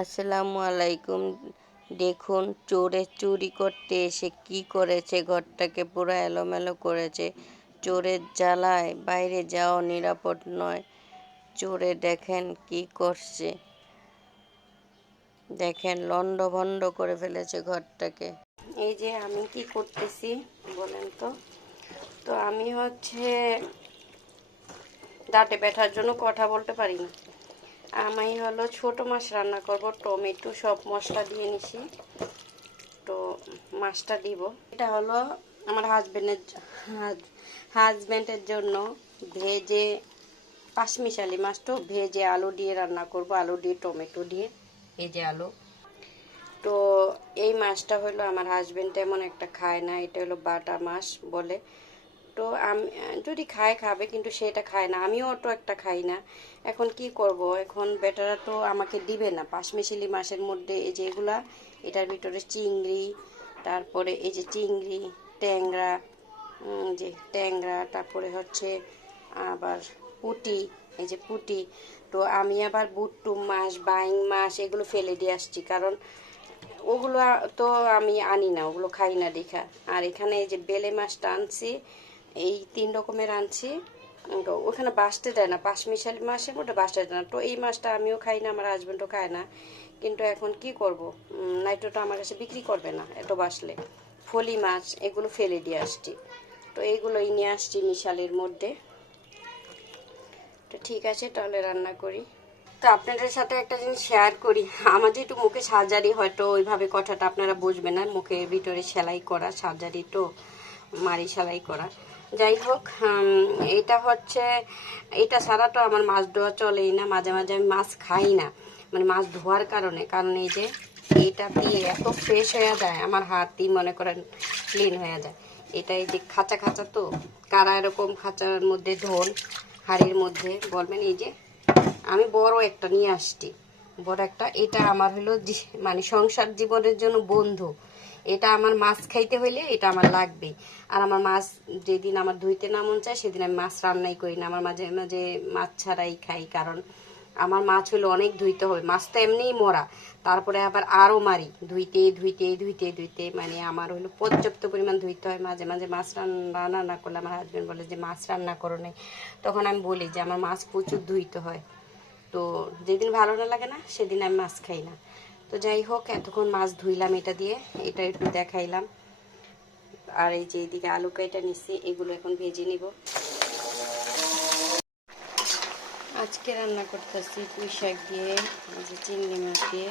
আসসালামু আলাইকুম। দেখুন, চোরে চুরি করতে এসে কি করেছে, ঘরটাকে পুরো এলোমেলো করেছে। চোরের জ্বালায় বাইরে যাওয়া নিরাপদ নয়। চোরে দেখেন কি করছে, দেখেন লন্ডভন্ড করে ফেলেছে ঘরটাকে। এই যে আমি কি করতেছি বলেন তো। তো আমি দাঁতে ব্যথার জন্য কথা বলতে পারি না। আমি ছোট মাছ রান্না করব, টমেটো সব মশলা দিয়ে নিছি। তো মাছটা দিব। এটা আমার হাজবেন্ডের জন্য ভেজে পাঁচমিশালি মাছ, তো ভেজে আলু দিয়ে রান্না করব, আলু দিয়ে টমেটো দিয়ে, এই যে আলু। তো এই মাছটা আমার হাজবেন্ড তেমন একটা খায় না, এটা বাটা মাছ বলে। তো আমি যদি খাবে, কিন্তু সেটা খায় না, আমিও অত একটা খাই না। এখন কি করব, এখন বেটারা তো আমাকে দিবে না। পাঁচমিশালি মাছের মধ্যে এই যে এগুলা, এটার ভিতরে চিংড়ি, তারপরে এই যে চিংড়ি, ট্যাংরা, তারপরে আবার পুঁটি, এই যে পুঁটি। তো আমি আবার বুট্টু মাছ, বাইং মাছ এগুলো ফেলে দিয়ে আসছি, কারণ ওগুলো তো আমি আনি না, ওগুলো খাই না দেখা। আর এখানে এই যে বেলে মাছটা আনছি, এই 3 রকমের আনছি। তো ওখানে বাঁচতে দেয় না, পাঁচমিশালি মাছের মধ্যে বাঁচতে দেয় না। তো এই মাছটা আমিও খাই না, আমার হাজবেন্ডও খায় না। কিন্তু এখন কি করব, নাইট্রোটা আমার কাছে বিক্রি করবে না এত বাসলে। ফলি মাছ এগুলো ফেলে দিয়ে আসছি। তো এইগুলোই নিয়ে আসছি মিশালের মধ্যে। তো ঠিক আছে, তাহলে রান্না করি। তো আপনাদের সাথে একটা জিনিস শেয়ার করি। আমার যেহেতু মুখে সার্জারি, হয়তো ওইভাবে কথাটা আপনারা বুঝবেন না। মুখের ভিতরে সেলাই করা, সার্জারি তো মারি সেলাই করা। যাই হোক, এটা ছাড়া তো আমার মাছ ধোয়া চলেই না। মাঝে মাঝে আমি মাছ খাই না, মানে মাছ ধোয়ার কারণে। কারণ এই যে এটা দিয়ে এত ফ্রেশ হয়ে যায়, আমার হাতই মনে করেন ক্লিন হয়ে যায়। এটা এই যে খাঁচা খাঁচা, তো কারা এরকম খাঁচার মধ্যে ধোন, হাড়ির মধ্যে বলবেন। এই যে আমি বড় একটা নিয়ে আসছি, বড় একটা। এটা আমার মানে সংসার জীবনের জন্য বন্ধু। এটা আমার মাছ খাইতে হইলে এটা আমার লাগবে। আর আমার মাছ যেদিন আমার ধুইতে না মন চায়, সেদিন আমি মাছ রান্নাই করি না। আমার মাঝে মাঝে মাছ ছাড়াই খাই, কারণ আমার মাছ অনেক ধুইতে হয়। মাছ তো এমনিই মরা, তারপরে আবার আরও মারি, ধুইতে ধুইতে ধুইতে ধুইতে, মানে আমার পর্যাপ্ত পরিমাণ ধুইতে হয়। মাঝে মাঝে মাছ রান্না না করলে আমার হাজবেন্ড বলে যে মাছ রান্না করো নাই। তখন আমি বলি যে আমার মাছ প্রচুর ধুইতে হয়। তো যেদিন ভালো না লাগে না, সেদিন আমি মাছ খাই না। তো যাই হোক, এতক্ষণ মাছ ধুইলাম এটা দিয়ে, এটা একটু দেখাইলাম। আর এই যে এইদিকে আলু কেটে নিচ্ছি, এগুলো এখন ভেজে নিব। আজকে রান্না করতেছি পুঁই শাক দিয়ে, চিংড়ি মাছ দিয়ে।